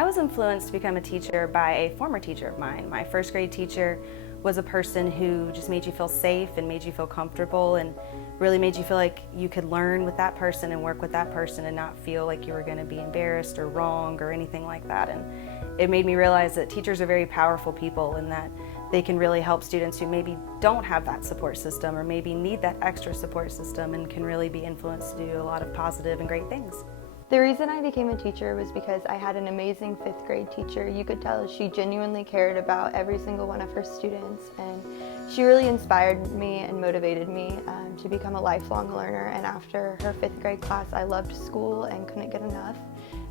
I was influenced to become a teacher by a former teacher of mine. My first grade teacher was a person who just made you feel safe and made you feel comfortable and really made you feel like you could learn with that person and work with that person and not feel like you were going to be embarrassed or wrong or anything like that. And it made me realize that teachers are very powerful people and that they can really help students who maybe don't have that support system or maybe need that extra support system and can really be influenced to do a lot of positive and great things. The reason I became a teacher was because I had an amazing 5th grade teacher. You could tell she genuinely cared about every single one of her students, and she really inspired me and motivated me to become a lifelong learner. And after her 5th grade class, I loved school and couldn't get enough,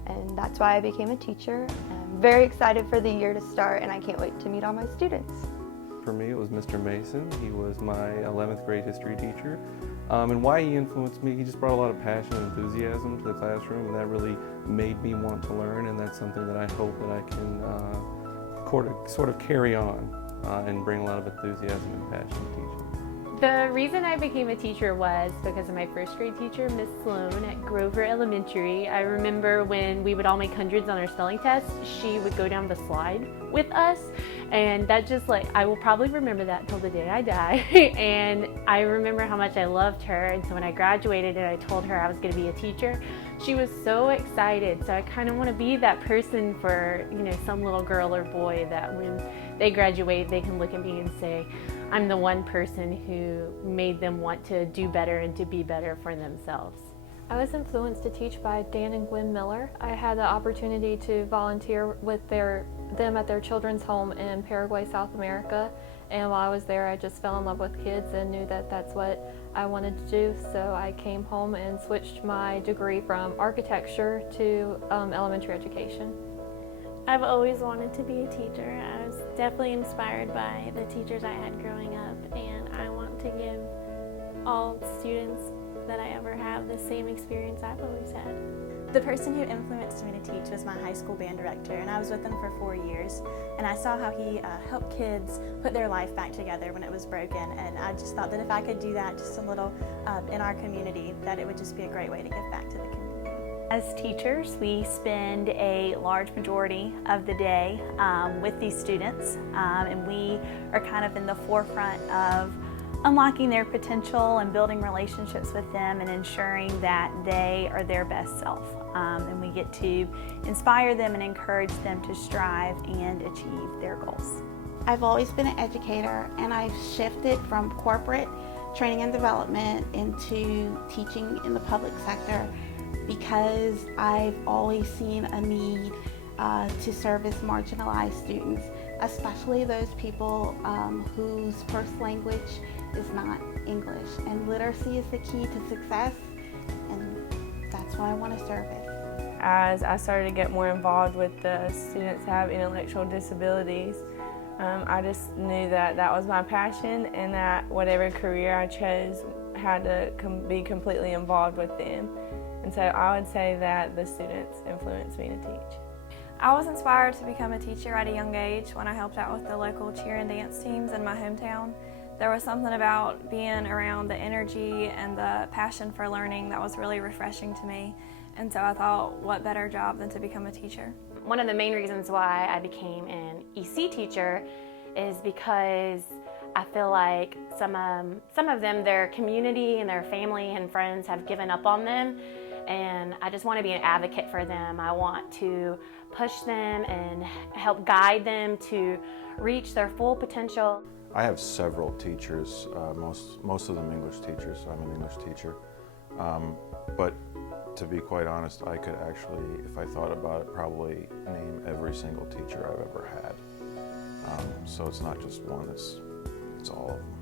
and that's why I became a teacher. I'm very excited for the year to start, and I can't wait to meet all my students. For me, it was Mr. Mason. He was my 11th grade history teacher. And why he influenced me, he just brought a lot of passion and enthusiasm to the classroom, and that really made me want to learn, and that's something that I hope that I can sort of carry on and bring a lot of enthusiasm and passion to teaching. The reason I became a teacher was because of my first grade teacher, Miss Sloan at Grover Elementary. I remember when we would all make hundreds on our spelling tests, she would go down the slide with us, and that just I will probably remember that until the day I die. And I remember how much I loved her, and so when I graduated and I told her I was going to be a teacher, she was so excited. So I kind of want to be that person for, some little girl or boy that when they graduate, they can look at me and say, I'm the one person who made them want to do better and to be better for themselves. I was influenced to teach by Dan and Gwen Miller. I had the opportunity to volunteer with them at their children's home in Paraguay, South America. And while I was there, I just fell in love with kids and knew that that's what I wanted to do. So I came home and switched my degree from architecture to elementary education. I've always wanted to be a teacher. I was definitely inspired by the teachers I had growing up, and I want to give all students that I ever have the same experience I've always had. The person who influenced me to teach was my high school band director, and I was with him for 4 years, and I saw how he helped kids put their life back together when it was broken, and I just thought that if I could do that just a little in our community, that it would just be a great way to give back to the community. As teachers, we spend a large majority of the day with these students, and we are kind of in the forefront of unlocking their potential and building relationships with them and ensuring that they are their best self. And we get to inspire them and encourage them to strive and achieve their goals. I've always been an educator, and I've shifted from corporate training and development into teaching in the public sector because I've always seen a need to service marginalized students, especially those people whose first language is not English. And literacy is the key to success, and that's why I want to service. As I started to get more involved with the students who have intellectual disabilities, I just knew that that was my passion and that whatever career I chose had to be completely involved with them. And so I would say that the students influenced me to teach. I was inspired to become a teacher at a young age when I helped out with the local cheer and dance teams in my hometown. There was something about being around the energy and the passion for learning that was really refreshing to me. And so I thought, what better job than to become a teacher? One of the main reasons why I became an EC teacher is because I feel like some of them, their community and their family and friends have given up on them, and I just want to be an advocate for them. I want to push them and help guide them to reach their full potential. I have several teachers, most of them English teachers. I'm an English teacher. But to be quite honest, I could actually, if I thought about it, probably name every single teacher I've ever had. So it's not just one, it's all of them.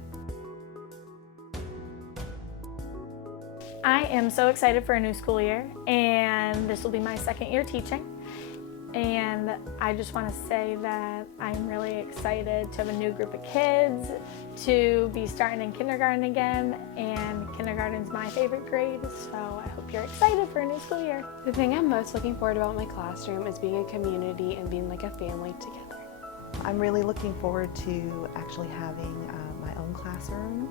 I am so excited for a new school year, and this will be my second year teaching. And I just want to say that I'm really excited to have a new group of kids, to be starting in kindergarten again, and kindergarten's my favorite grade, so I hope you're excited for a new school year. The thing I'm most looking forward about my classroom is being a community and being like a family together. I'm really looking forward to actually having my own classroom.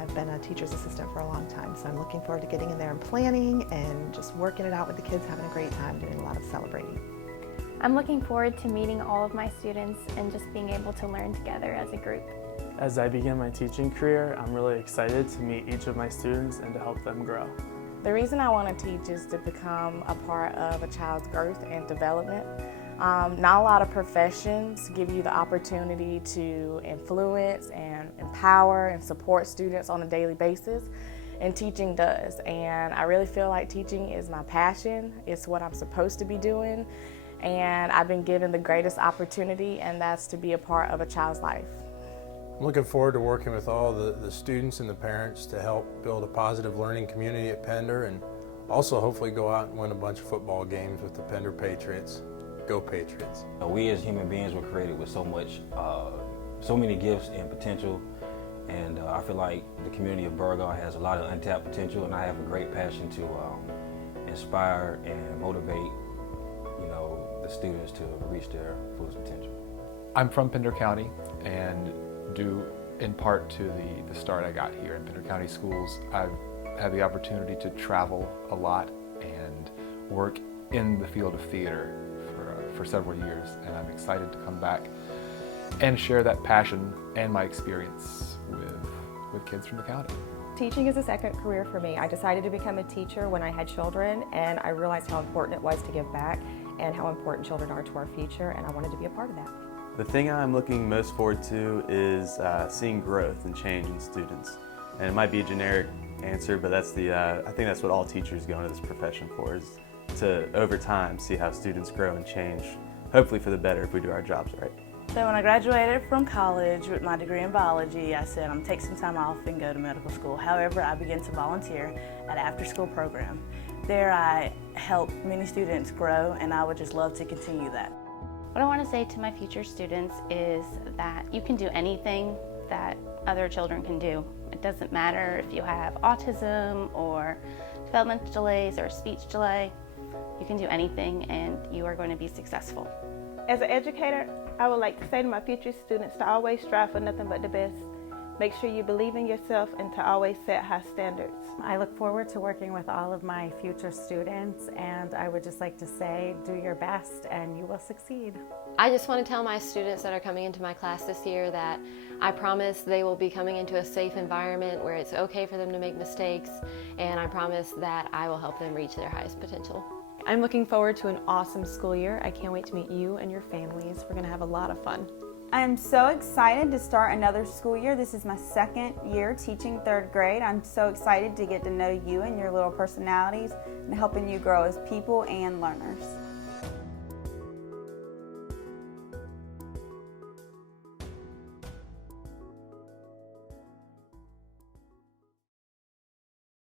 I've been a teacher's assistant for a long time, so I'm looking forward to getting in there and planning and just working it out with the kids, having a great time, doing a lot of celebrating. I'm looking forward to meeting all of my students and just being able to learn together as a group. As I begin my teaching career, I'm really excited to meet each of my students and to help them grow. The reason I want to teach is to become a part of a child's growth and development. Not a lot of professions give you the opportunity to influence and empower and support students on a daily basis, and teaching does. And I really feel like teaching is my passion. It's what I'm supposed to be doing, and I've been given the greatest opportunity, and that's to be a part of a child's life. I'm looking forward to working with all the students and the parents to help build a positive learning community at Pender, and also hopefully go out and win a bunch of football games with the Pender Patriots. Go Patriots. We as human beings were created with so many gifts and potential, and I feel like the community of Beauregard has a lot of untapped potential, and I have a great passion to inspire and motivate, the students to reach their fullest potential. I'm from Pender County, and due in part to the start I got here in Pender County Schools, I've had the opportunity to travel a lot and work in the field of theater for several years, and I'm excited to come back and share that passion and my experience with kids from the county. Teaching is a second career for me. I decided to become a teacher when I had children, and I realized how important it was to give back and how important children are to our future, and I wanted to be a part of that. The thing I'm looking most forward to is seeing growth and change in students. And it might be a generic answer, but that's I think that's what all teachers go into this profession for, is to, over time, see how students grow and change, hopefully for the better if we do our jobs right. So when I graduated from college with my degree in biology, I said I'm going to take some time off and go to medical school. However, I began to volunteer at an after-school program. There I helped many students grow, and I would just love to continue that. What I want to say to my future students is that you can do anything that other children can do. It doesn't matter if you have autism or developmental delays or speech delay. You can do anything and you are going to be successful. As an educator, I would like to say to my future students to always strive for nothing but the best. Make sure you believe in yourself and to always set high standards. I look forward to working with all of my future students, and I would just like to say, do your best and you will succeed. I just want to tell my students that are coming into my class this year that I promise they will be coming into a safe environment where it's okay for them to make mistakes, and I promise that I will help them reach their highest potential. I'm looking forward to an awesome school year. I can't wait to meet you and your families. We're going to have a lot of fun. I'm so excited to start another school year. This is my second year teaching third grade. I'm so excited to get to know you and your little personalities and helping you grow as people and learners.